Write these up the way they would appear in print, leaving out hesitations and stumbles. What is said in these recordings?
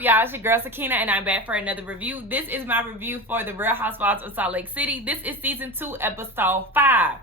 up, y'all? It's your girl Sakina, and I'm back for another review. This is my review for The Real Housewives of Salt Lake City. This is season 2, episode 5.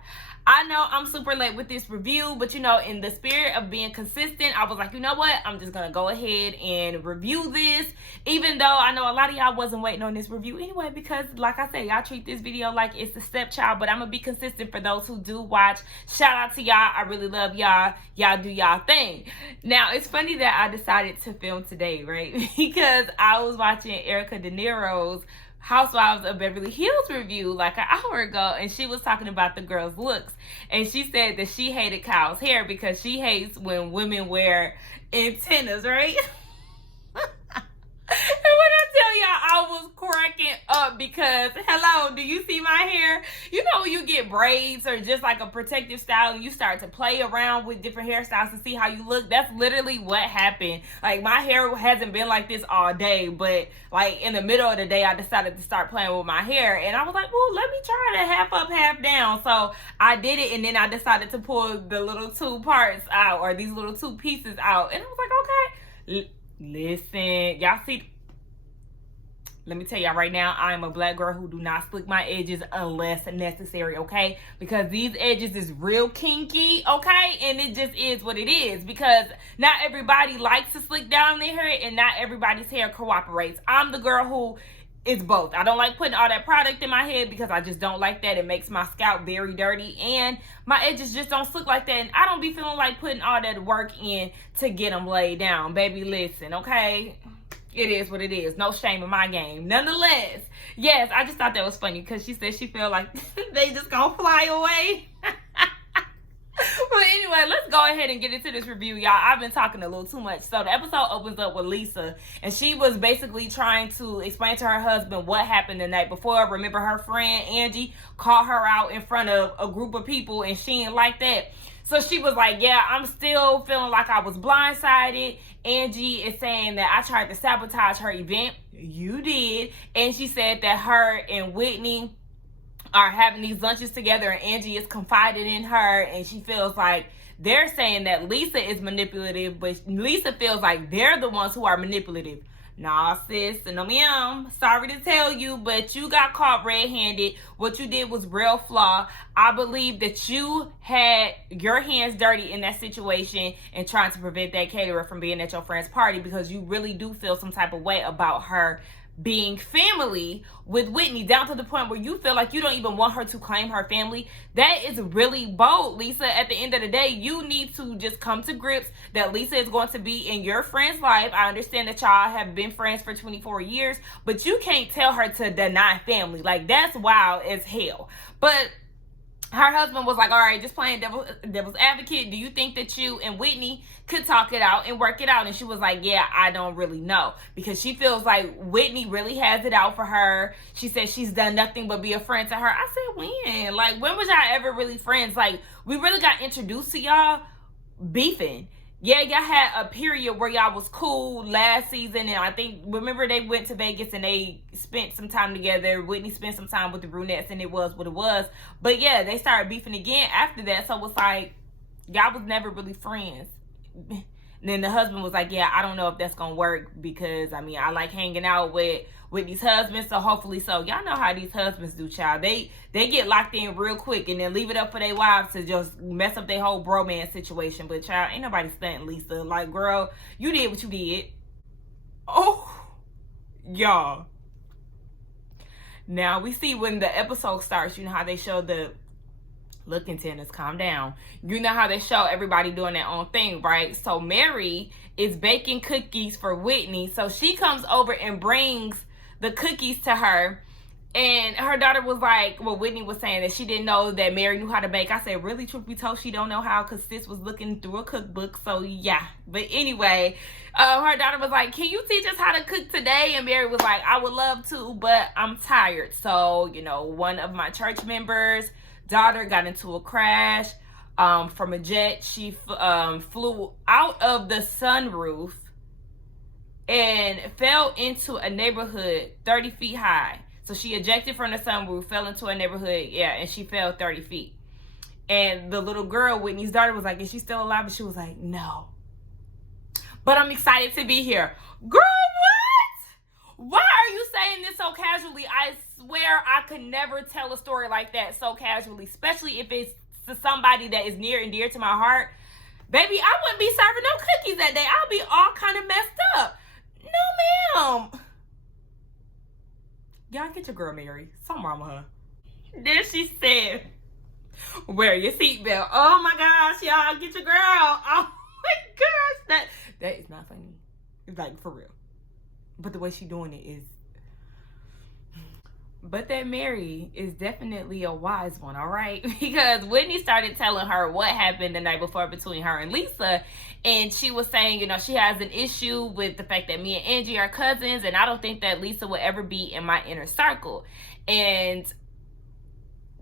I know I'm super late with this review, but you know, in the spirit of being consistent, I was like, you know what? I'm just gonna go ahead and review this, even though I know a lot of y'all wasn't waiting on this review anyway, because like I said, y'all treat this video like it's a stepchild, but I'm gonna be consistent for those who do watch. Shout out to y'all. I really love y'all. Y'all do y'all thing. Now, it's funny that I decided to film today, right? Because I was watching Erica De Niro's Housewives of Beverly Hills review like an hour ago, and she was talking about the girls' looks, and she said that she hated Kyle's hair because she hates when women wear antennas, right? And when I tell y'all, I was cracking up because, hello, do you see my hair? You know when you get braids or just like a protective style and you start to play around with different hairstyles to see how you look? That's literally what happened. Like, my hair hasn't been like this all day, but like in the middle of the day, I decided to start playing with my hair. And I was like, well, let me try to half up, half down. So I did it, and then I decided to pull the little two parts out, or these little two pieces out. And I was like, okay. Listen, y'all see, let me tell y'all right now, I am a black girl who do not slick my edges unless necessary, okay? Because these edges is real kinky, okay? And it just is what it is, because not everybody likes to slick down their hair and not everybody's hair cooperates. I'm the girl who is both. I don't like putting all that product in my head because I just don't like that. It makes my scalp very dirty, and my edges just don't slick like that, and I don't be feeling like putting all that work in to get them laid down. Baby, listen, okay? It is what it is. No shame in my game. Nonetheless, yes, I just thought that was funny because she said she feel like they just gonna fly away. But anyway, let's go ahead and get into this review, y'all. I've been talking a little too much. So the episode opens up with Lisa, and she was basically trying to explain to her husband what happened the night before. Remember, her friend Angie called her out in front of a group of people, and she didn't like that. So she was like, yeah, I'm still feeling like I was blindsided. Angie is saying that I tried to sabotage her event. You did. And she said that her and Whitney are having these lunches together, and Angie is confiding in her, and she feels like they're saying that Lisa is manipulative, but Lisa feels like they're the ones who are manipulative. Nah, sis, and sorry to tell you, but you got caught red-handed. What you did was real flaw. I believe that you had your hands dirty in that situation and trying to prevent that caterer from being at your friend's party, because you really do feel some type of way about her being family with Whitney, down to the point where you feel like you don't even want her to claim her family. That is really bold, Lisa. At the end of the day, you need to just come to grips that Lisa is going to be in your friend's life. I understand that y'all have been friends for 24 years, but you can't tell her to deny family. Like, that's wild as hell. But her husband was like, all right, just playing devil's advocate. Do you think that you and Whitney could talk it out and work it out? And she was like, yeah, I don't really know, because she feels like Whitney really has it out for her. She said she's done nothing but be a friend to her. I said, when? Like, when was y'all ever really friends? Like, we really got introduced to y'all beefing. Yeah, y'all had a period where y'all was cool last season, and I think, remember, they went to Vegas and they spent some time together. Whitney spent some time with the brunettes, and it was what it was. But yeah, they started beefing again after that, so it's like, y'all was never really friends. And then the husband was like, yeah, I don't know if that's gonna work, because I mean, I like hanging out with these husbands, so hopefully so. Y'all know how these husbands do, child. They get locked in real quick and then leave it up for their wives to just mess up their whole bromance situation. But child, ain't nobody stunting Lisa. Like, girl, you did what you did. Oh, y'all. Now we see when the episode starts, you know how they show the look, antennas, calm down. You know how they show everybody doing their own thing, right? So Mary is baking cookies for Whitney. So she comes over and brings the cookies to her. And her daughter was like, well, Whitney was saying that she didn't know that Mary knew how to bake. I said, really, truth be told, she don't know how, because sis was looking through a cookbook. So yeah. But anyway, her daughter was like, can you teach us how to cook today? And Mary was like, I would love to, but I'm tired. So, you know, one of my church members' daughter got into a crash from a jet. She flew out of the sunroof and fell into a neighborhood 30 feet high. So she ejected from the sunroof, fell into a neighborhood, yeah, and she fell 30 feet. And the little girl, Whitney's daughter, was like, is she still alive? And she was like, no. But I'm excited to be here. Girl, what? it so casually. I swear I could never tell a story like that so casually, especially if it's to somebody that is near and dear to my heart. Baby, I wouldn't be serving no cookies that day. I'll be all kind of messed up. No, ma'am. Y'all get your girl Mary. Something wrong with her. Then she said, wear your seatbelt. Oh my gosh, y'all, get your girl. Oh my gosh. That is not funny. It's like, for real. But the way she doing it is... But that Mary is definitely a wise one, all right? Because Whitney started telling her what happened the night before between her and Lisa. And she was saying, you know, she has an issue with the fact that me and Angie are cousins. And I don't think that Lisa would ever be in my inner circle. And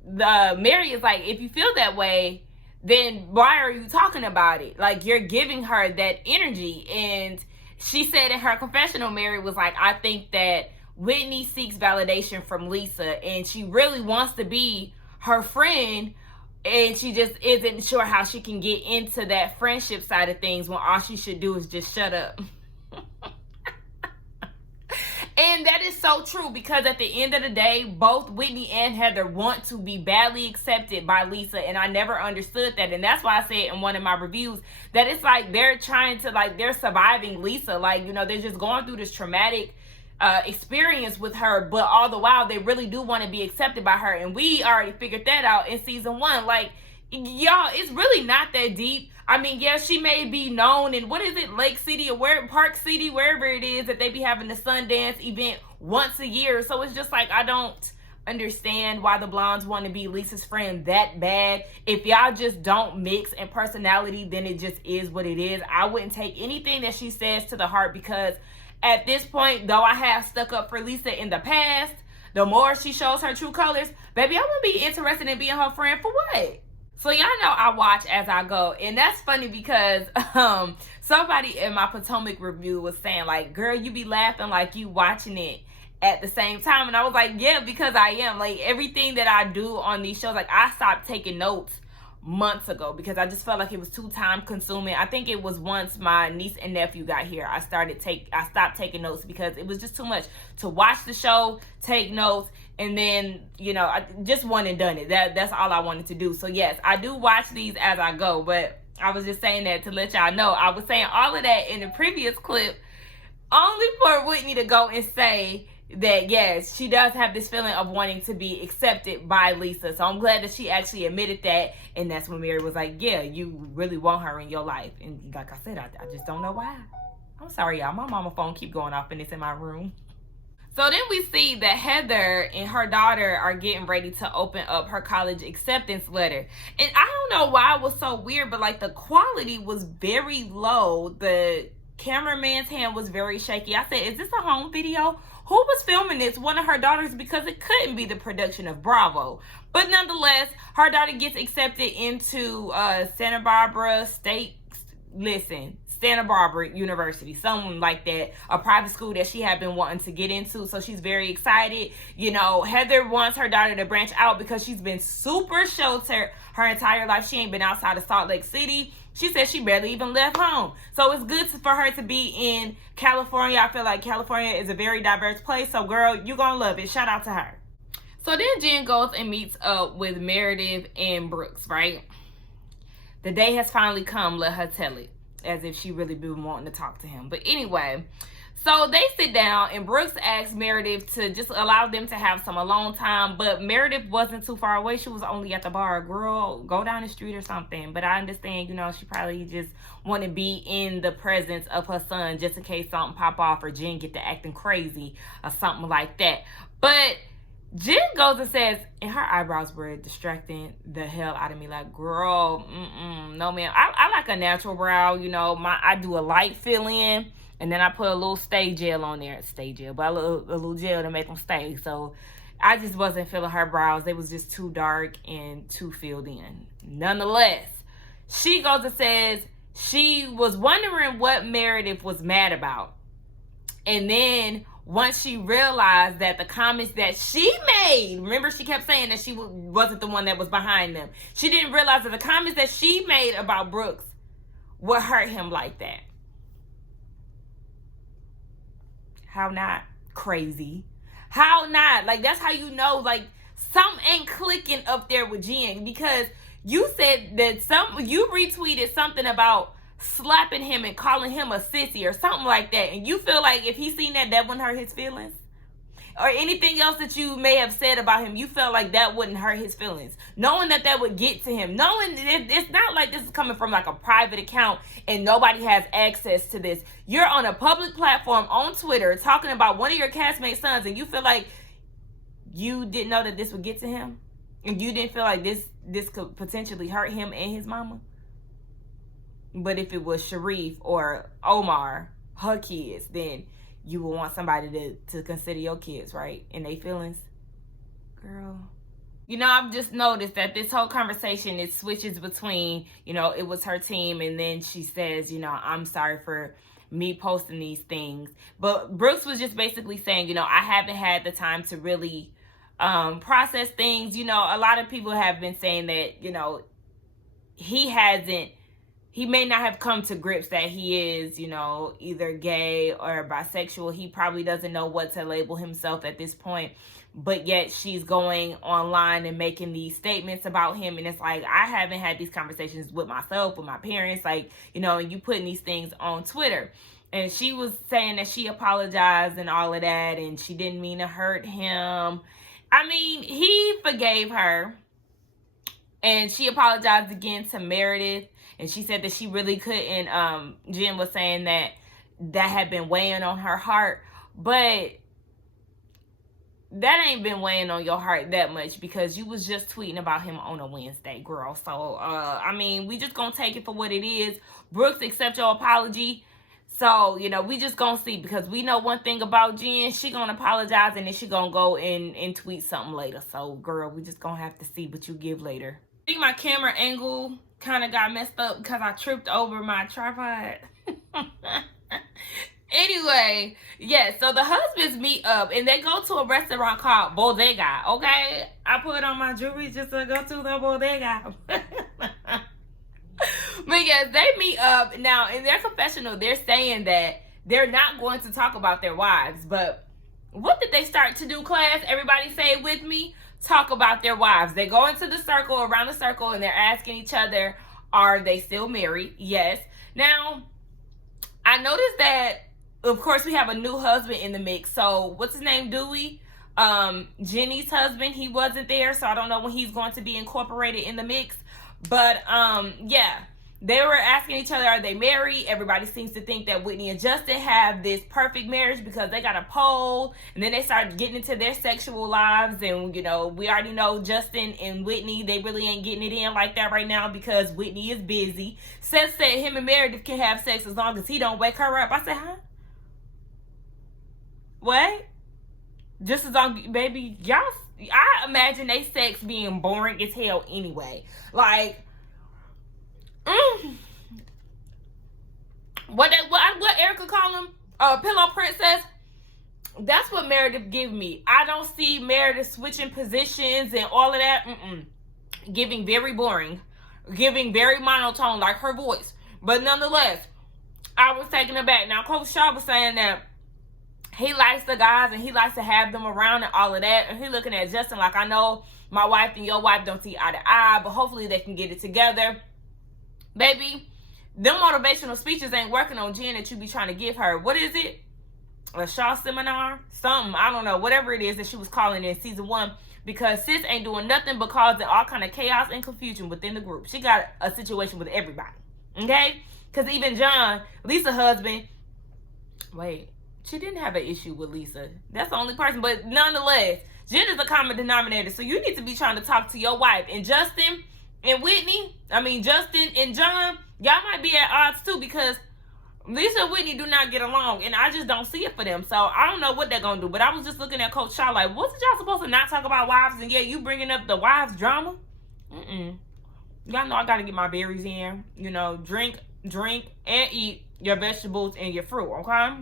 Mary is like, if you feel that way, then why are you talking about it? Like, you're giving her that energy. And she said in her confessional, Mary was like, I think that Whitney seeks validation from Lisa, and she really wants to be her friend, and she just isn't sure how she can get into that friendship side of things when all she should do is just shut up. And that is so true, because at the end of the day, both Whitney and Heather want to be badly accepted by Lisa, and I never understood that. And that's why I said in one of my reviews that it's like they're trying to, like, they're surviving Lisa. Like, you know, they're just going through this traumatic experience with her, but all the while they really do want to be accepted by her. And we already figured that out in season 1. Like, y'all, it's really not that deep. I mean, yeah, she may be known in, what is it, Lake City or where, Park City, wherever it is that they be having the Sundance event once a year. So it's just like, I don't understand why the blondes want to be Lisa's friend that bad. If y'all just don't mix in personality, then it just is what it is. I wouldn't take anything that she says to the heart, because at this point, though I have stuck up for Lisa in the past, the more she shows her true colors, baby, I wouldn't be interested in being her friend for what? So y'all know I watch as I go. And that's funny because somebody in my Potomac review was saying, like, girl, you be laughing like you watching it at the same time. And I was like, yeah, because I am. Like, everything that I do on these shows, like, I stopped taking notes months ago because I just felt like it was too time consuming. I think it was once my niece and nephew got here, I stopped taking notes because it was just too much to watch the show, take notes, and then, you know, I just went and done it. That's all I wanted to do. So yes, I do watch these as I go, but I was just saying that to let y'all know. I was saying all of that in the previous clip only for Whitney to go and say that yes, she does have this feeling of wanting to be accepted by Lisa. So I'm glad that she actually admitted that. And that's when Mary was like, yeah, you really want her in your life. And like I said, I just don't know why. I'm sorry, y'all. My mama phone keep going off and it's in my room. So then we see that Heather and her daughter are getting ready to open up her college acceptance letter. And I don't know why it was so weird, but like the quality was very low. The cameraman's hand was very shaky. I said, is this a home video? Who was filming this? One of her daughters? Because it couldn't be the production of Bravo. But nonetheless, her daughter gets accepted into Santa Barbara University, something like that, a private school that she had been wanting to get into. So she's very excited. You know, Heather wants her daughter to branch out because she's been super sheltered her entire life. She ain't been outside of Salt Lake City. She said she barely even left home. So it's good for her to be in California. I feel like California is a very diverse place. So girl, you're gonna love it. Shout out to her. So then Jen goes and meets up with Meredith and Brooks, right? The day has finally come, let her tell it. As if she really been wanting to talk to him. But anyway, so they sit down and Brooks asks Meredith to just allow them to have some alone time. But Meredith wasn't too far away. She was only at the bar. Girl, go down the street or something. But I understand, you know, she probably just want to be in the presence of her son just in case something pop off or Jen get to acting crazy or something like that. But Jen goes and says, and her eyebrows were distracting the hell out of me. Like, girl, no, man. I like a natural brow, you know. I do a light fill in, and then I put a little stay gel on there. Stay gel, but a little gel to make them stay. So I just wasn't feeling her brows. They was just too dark and too filled in. Nonetheless, she goes and says she was wondering what Meredith was mad about. And then once she realized that the comments that she made, remember she kept saying that she wasn't the one that was behind them. She didn't realize that the comments that she made about Brooks would hurt him like that. How not? Crazy. How not? Like, that's how you know, like, something ain't clicking up there with Jen, because you said that you retweeted something about slapping him and calling him a sissy or something like that, and you feel like if he seen that wouldn't hurt his feelings? Or anything else that you may have said about him, you felt like that wouldn't hurt his feelings, knowing that would get to him, knowing it's not like this is coming from like a private account and nobody has access to this. You're on a public platform on Twitter talking about one of your castmate sons, and you feel like you didn't know that this would get to him, and you didn't feel like this could potentially hurt him and his mama. But if it was Sharif or Omar, her kids, then you will want somebody to consider your kids, right? And they feelings. Girl. You know, I've just noticed that this whole conversation, it switches between, you know, it was her team, and then she says, you know, I'm sorry for me posting these things. But Brooks was just basically saying, you know, I haven't had the time to really process things. You know, a lot of people have been saying that, you know, he may not have come to grips that he is, you know, either gay or bisexual. He probably doesn't know what to label himself at this point. But yet she's going online and making these statements about him. And it's like, I haven't had these conversations with myself, with my parents. Like, you know, and you putting these things on Twitter. And she was saying that she apologized and all of that, and she didn't mean to hurt him. I mean, he forgave her. And she apologized again to Meredith. And she said that she really couldn't. Jen was saying that had been weighing on her heart. But that ain't been weighing on your heart that much, because you was just tweeting about him on a Wednesday, girl. So, I mean, we just gonna take it for what it is. Brooks, accept your apology. So, you know, we just gonna see, because we know one thing about Jen. She gonna apologize, and then she gonna go and tweet something later. So, girl, we just gonna have to see what you give later. I think my camera angle kind of got messed up because I tripped over my tripod. Anyway, yeah, so the husbands meet up and they go to a restaurant called Bodega, okay? I put on my jewelry just to go to the Bodega. But yes, they meet up. Now, in their confessional, they're saying that they're not going to talk about their wives. But what did they start to do, class? Everybody say it with me. Talk about their wives. They go into the circle, around the circle, and they're asking each other, are they still married? Yes. Now, I noticed that, of course, we have a new husband in the mix. So, what's his name? Dewey? Jenny's husband, he wasn't there, so I don't know when he's going to be incorporated in the mix. But, yeah. They were asking each other, are they married? Everybody seems to think that Whitney and Justin have this perfect marriage because they got a poll. And then they started getting into their sexual lives. And, you know, we already know Justin and Whitney, they really ain't getting it in like that right now because Whitney is busy. Seth said him and Meredith can have sex as long as he don't wake her up. I said, huh? What? Just as long, baby, y'all, I imagine they sex being boring as hell anyway. Like, what Erica call him? Pillow Princess. That's what Meredith give me. I don't see Meredith switching positions and all of that. Giving very boring, giving very monotone, like her voice. But nonetheless, I was taken aback. Now, Coach Shaw was saying that he likes the guys and he likes to have them around and all of that. And he looking at Justin like, I know my wife and your wife don't see eye to eye, but hopefully they can get it together. Baby, them motivational speeches ain't working on Jen that you be trying to give her. What is it? A Shaw seminar? Something. I don't know. Whatever it is that she was calling in season 1. Because sis ain't doing nothing but causing all kind of chaos and confusion within the group. She got a situation with everybody. Okay? Because even John, Lisa's husband, wait, she didn't have an issue with Lisa. That's the only person. But nonetheless, Jen is a common denominator. So you need to be trying to talk to your wife. And Justin and Justin and John, y'all might be at odds too, because Lisa and Whitney do not get along, and I just don't see it for them. So I don't know what they're gonna do. But I was just looking at Coach Shaw like, wasn't y'all supposed to not talk about wives, and you bringing up the wives drama? Y'all know I gotta get my berries in. You know, drink, and eat your vegetables and your fruit, okay?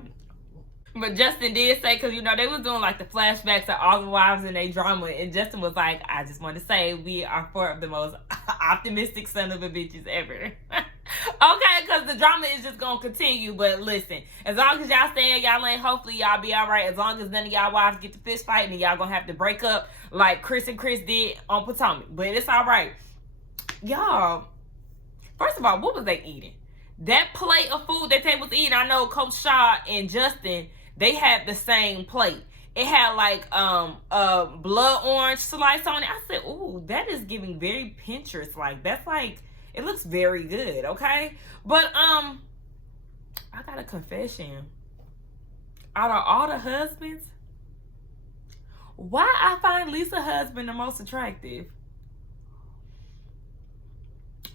But Justin did say, because, you know, they was doing, like, the flashbacks of all the wives and their drama. And Justin was like, I just want to say we are four of the most optimistic son of a bitches ever. Okay, because the drama is just gonna continue. But listen, as long as y'all stay in y'all lane, hopefully y'all be all right. As long as none of y'all wives get to fist fighting, and y'all gonna have to break up like Chris and Chris did on Potomac. But it's all right, y'all. First of all, what was they eating? That plate of food that they was eating. I know Coach Shaw and Justin, they had the same plate. It had like blood orange slice on it. I said, ooh, that is giving very Pinterest like. That's like, it looks very good, okay? But I got a confession. Out of all the husbands, why I find Lisa's husband the most attractive?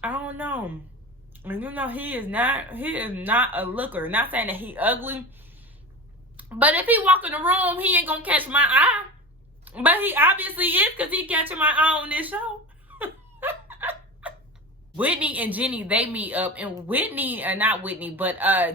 I don't know. And you know he is not a looker. Not saying that he ugly. But if he walk in the room, he ain't gonna catch my eye. But he obviously is, because he catching my eye on this show. Whitney and Jenny, they meet up, and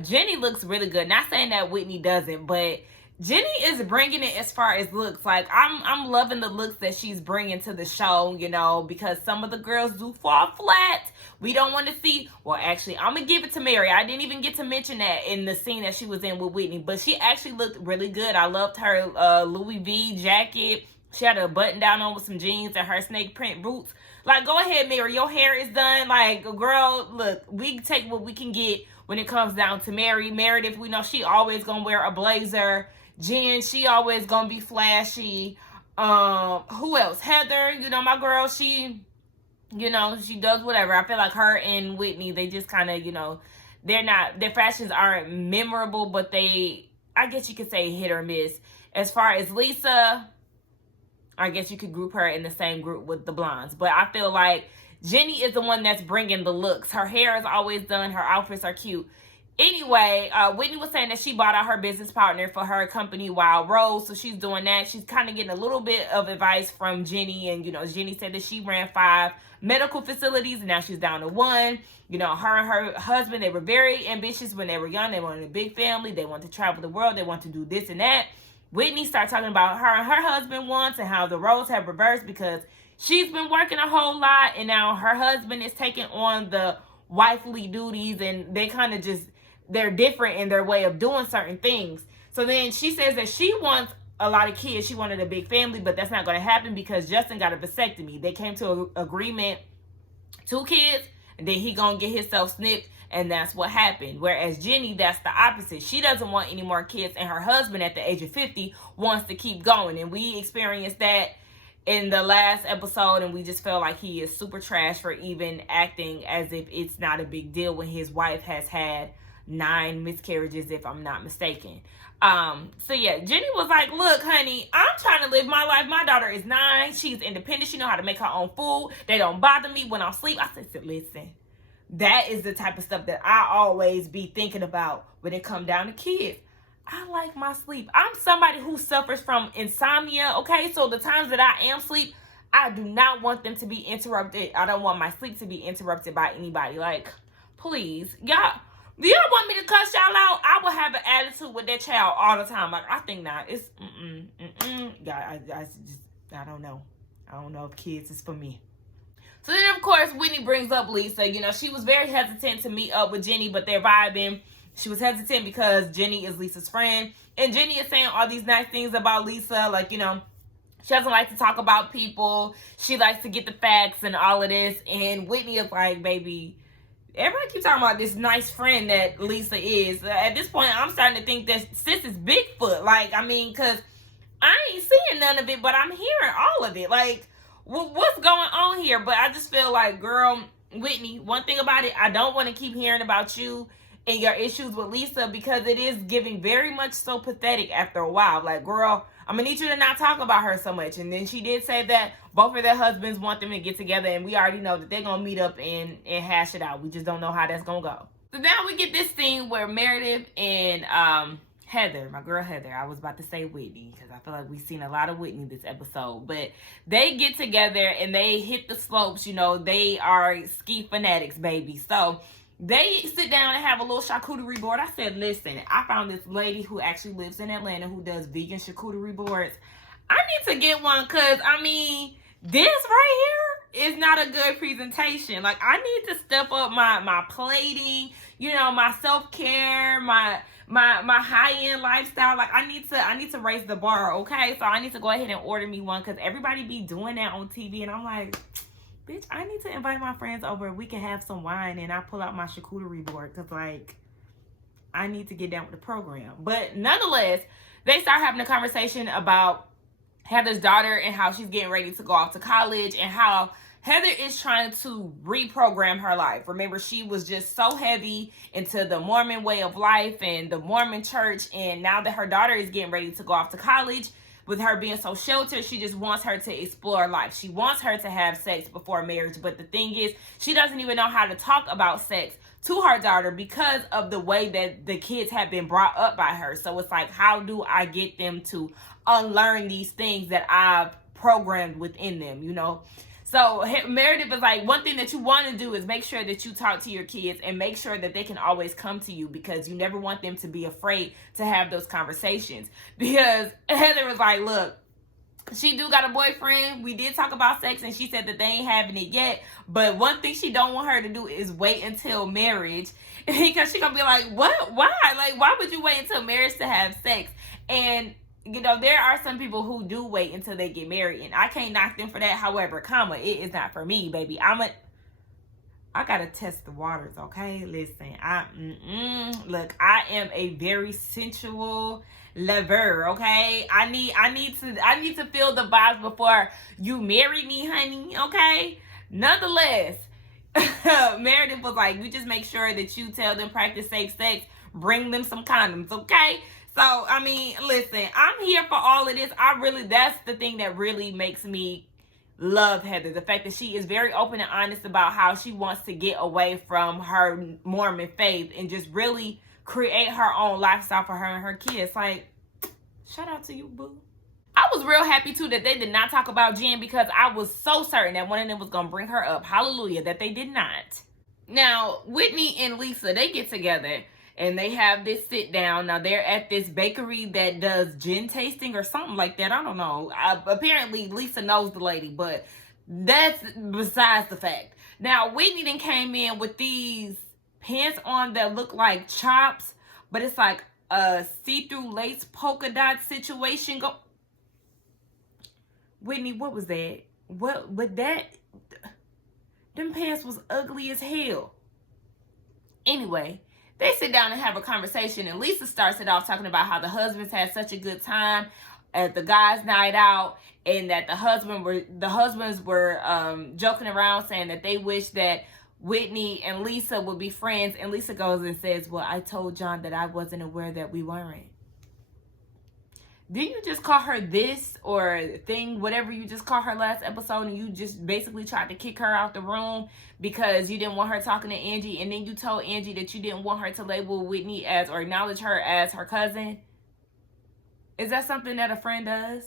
Jenny looks really good. Not saying that Whitney doesn't, but Jenny is bringing it as far as looks. Like, I'm loving the looks that she's bringing to the show, you know, because some of the girls do fall flat. We don't want to see, well, actually, I'm going to give it to Mary. I didn't even get to mention that in the scene that she was in with Whitney, but she actually looked really good. I loved her Louis V jacket. She had a button down on with some jeans and her snake print boots. Like, go ahead, Mary. Your hair is done. Like, girl, look, we take what we can get when it comes down to Mary. Meredith, we know she always going to wear a blazer. Jen, she always going to be flashy. Who else? Heather, you know, my girl, she, you know, she does whatever. I feel like her and Whitney, they just kind of, you know, their fashions aren't memorable, but they, I guess you could say hit or miss. As far as Lisa, I guess you could group her in the same group with the blondes. But I feel like Jenny is the one that's bringing the looks. Her hair is always done. Her outfits are cute. Anyway, Whitney was saying that she bought out her business partner for her company, Wild Rose. So she's doing that. She's kind of getting a little bit of advice from Jenny. And, you know, Jenny said that she ran 5 medical facilities, and now she's down to 1. You know, her and her husband, they were very ambitious when they were young. They wanted a big family. They wanted to travel the world. They wanted to do this and that. Whitney started talking about her and her husband once and how the roles have reversed because she's been working a whole lot, and now her husband is taking on the wifely duties, and they kind of just, they're different in their way of doing certain things. So then she says that she wants a lot of kids. She wanted a big family, but that's not going to happen because Justin got a vasectomy. They came to an agreement, 2 kids, and then he going to get himself snipped. And that's what happened. Whereas Jenny, that's the opposite. She doesn't want any more kids. And her husband at the age of 50 wants to keep going. And we experienced that in the last episode. And we just felt like he is super trash for even acting as if it's not a big deal when his wife has had 9 miscarriages, if I'm not mistaken. So yeah, Jenny was like, look, honey, I'm trying to live my life. My daughter is 9. She's independent. She know how to make her own food. They don't bother me when I sleep. I said, listen. That is the type of stuff that I always be thinking about when it come down to kids. I like my sleep. I'm somebody who suffers from insomnia, okay? So the times that I am asleep, I do not want them to be interrupted. I don't want my sleep to be interrupted by anybody. Like, please, y'all, do y'all want me to cuss y'all out? I will have an attitude with that child all the time. Like, I think not. It's, Yeah, I don't know. I don't know if kids is for me. So then, of course, Whitney brings up Lisa. You know, she was very hesitant to meet up with Jenny, but they're vibing. She was hesitant because Jenny is Lisa's friend. And Jenny is saying all these nice things about Lisa. Like, you know, she doesn't like to talk about people. She likes to get the facts and all of this. And Whitney is like, baby, everybody keeps talking about this nice friend that Lisa is. At this point, I'm starting to think that sis is Bigfoot. Like, I mean, because I ain't seeing none of it, but I'm hearing all of it. Like, what's going on here? But I just feel like, girl, Whitney, one thing about it, I don't want to keep hearing about you and your issues with Lisa because it is giving very much so pathetic after a while. Like, girl, I'm going to need you to not talk about her so much. And then she did say that both of their husbands want them to get together, and we already know that they're going to meet up and hash it out. We just don't know how that's going to go. So now we get this scene where Meredith and Heather, my girl Heather, I was about to say Whitney because I feel like we've seen a lot of Whitney this episode, but they get together and they hit the slopes. You know, they are ski fanatics, baby. So they sit down and have a little charcuterie board. I said, listen, I found this lady who actually lives in Atlanta who does vegan charcuterie boards. I need to get one because, I mean, this right is not a good presentation. Like, I need to step up my plating, you know, my self-care, my high-end lifestyle. Like, I need to raise the bar, okay? So I need to go ahead and order me one, because everybody be doing that on TV, and I'm like, bitch, I need to invite my friends over. We can have some wine, and I pull out my charcuterie board, because, like, I need to get down with the program. But nonetheless, they start having a conversation about Heather's daughter and how she's getting ready to go off to college, and how Heather is trying to reprogram her life. Remember, she was just so heavy into the Mormon way of life and the Mormon church, and now that her daughter is getting ready to go off to college, with her being so sheltered, she just wants her to explore life. She wants her to have sex before marriage, but the thing is, she doesn't even know how to talk about sex to her daughter because of the way that the kids have been brought up by her. So it's like, how do I get them to unlearn these things that I've programmed within them, you know? So Meredith is like, one thing that you want to do is make sure that you talk to your kids and make sure that they can always come to you, because you never want them to be afraid to have those conversations. Because Heather was like, look, she do got a boyfriend. We did talk about sex, and she said that they ain't having it yet. But one thing she don't want her to do is wait until marriage, because she gonna be like, what? Why? Like, why would you wait until marriage to have sex? And you know, there are some people who do wait until they get married, and I can't knock them for that. However, it is not for me, baby. I gotta test the waters, okay? Listen, look, I am a very sensual lover, okay? I need to feel the vibes before you marry me, honey, okay? Nonetheless, Meredith was like, you just make sure that you tell them practice safe sex, bring them some condoms, okay? So, I mean, listen, I'm here for all of this. That's the thing that really makes me love Heather. The fact that she is very open and honest about how she wants to get away from her Mormon faith and just really create her own lifestyle for her and her kids. Like, shout out to you, boo. I was real happy, too, that they did not talk about Jen, because I was so certain that one of them was going to bring her up. Hallelujah, that they did not. Now, Whitney and Lisa, they get together and they have this sit down. Now, they're at this bakery that does gin tasting or something like that. I don't know. Apparently, Lisa knows the lady, but that's besides the fact. Now, Whitney then came in with these pants on that look like chops, but it's like a see-through lace polka dot situation. Whitney, what was that? Them pants was ugly as hell. Anyway, they sit down and have a conversation, and Lisa starts it off talking about how the husbands had such a good time at the guys' night out, and that the husbands were joking around, saying that they wish that Whitney and Lisa would be friends. And Lisa goes and says, well, I told John that I wasn't aware that we weren't. Didn't you just call her this or thing, whatever you just called her last episode, and you just basically tried to kick her out the room because you didn't want her talking to Angie, and then you told Angie that you didn't want her to label Whitney as or acknowledge her as her cousin? Is that something that a friend does?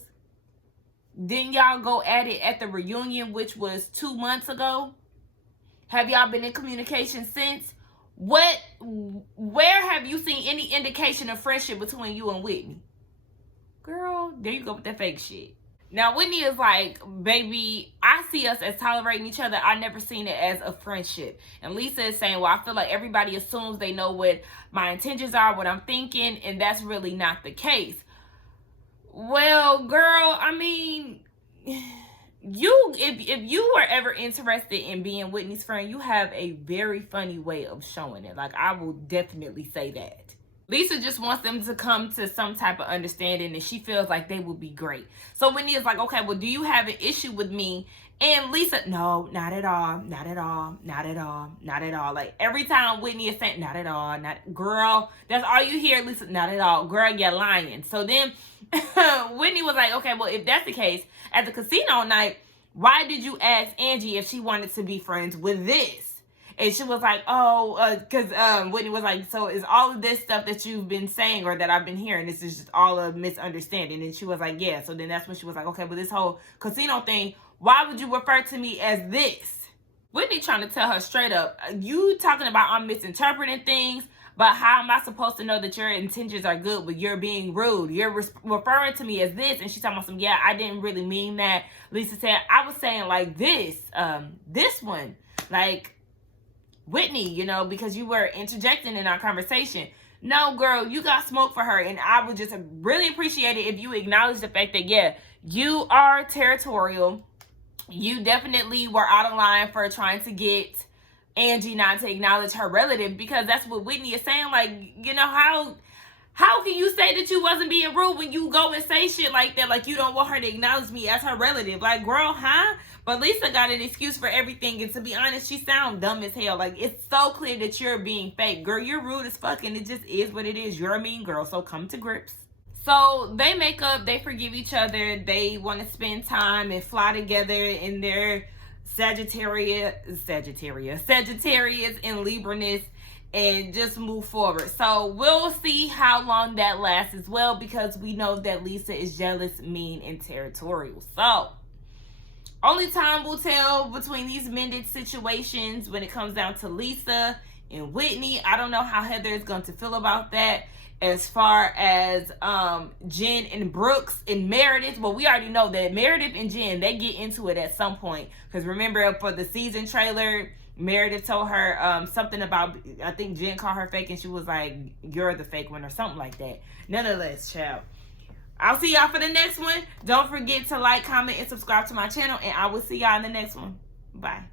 Didn't y'all go at it at the reunion, which was 2 months ago? Have y'all been in communication since? Where have you seen any indication of friendship between you and Whitney? Girl, there you go with that fake shit. Now, Whitney is like, baby, I see us as tolerating each other. I never seen it as a friendship. And Lisa is saying, well, I feel like everybody assumes they know what my intentions are, what I'm thinking, and that's really not the case. Well, girl, I mean, if you were ever interested in being Whitney's friend, you have a very funny way of showing it. Like, I will definitely say that. Lisa just wants them to come to some type of understanding, and she feels like they will be great. So Whitney is like, okay, well, do you have an issue with me? And Lisa, no, not at all, not at all, not at all, not at all. Like, every time Whitney is saying, not at all, not, girl, that's all you hear, Lisa, not at all. Girl, you're lying. So then Whitney was like, okay, well, if that's the case, at the casino night, why did you ask Angie if she wanted to be friends with this? And she was like, oh, because Whitney was like, so is all of this stuff that you've been saying or that I've been hearing, this is just all a misunderstanding? And she was like, yeah. So then that's when she was like, okay, but this whole casino thing, why would you refer to me as this? Whitney trying to tell her straight up, you talking about I'm misinterpreting things. But how am I supposed to know that your intentions are good, but you're being rude? You're referring to me as this. And she's talking about some, yeah, I didn't really mean that. Lisa said, I was saying like this one, like Whitney, you know, because you were interjecting in our conversation. No, girl, you got smoke for her. And I would just really appreciate it if you acknowledge the fact that, yeah, you are territorial. You definitely were out of line for trying to get Angie not to acknowledge her relative, because that's what Whitney is saying. Like, you know, how can you say that you wasn't being rude when you go and say shit like that? Like, you don't want her to acknowledge me as her relative. Like, girl, huh? But Lisa got an excuse for everything. And to be honest, she sounds dumb as hell. Like, it's so clear that you're being fake. Girl, you're rude as fuck, and it just is what it is. You're a mean girl, so come to grips. So they make up, they forgive each other, they want to spend time and fly together in their Sagittarius and Libra-ness, and just move forward. So we'll see how long that lasts as well, because we know that Lisa is jealous, mean, and territorial. So only time will tell between these mended situations when it comes down to Lisa and Whitney. I don't know how Heather is going to feel about that. As far as Jen and Brooks and Meredith, well, we already know that Meredith and Jen, they get into it at some point. Because remember, for the season trailer, Meredith told her something about, I think Jen called her fake, and she was like, you're the fake one, or something like that. Nonetheless, child, I'll see y'all for the next one. Don't forget to like, comment, and subscribe to my channel, and I will see y'all in the next one. Bye.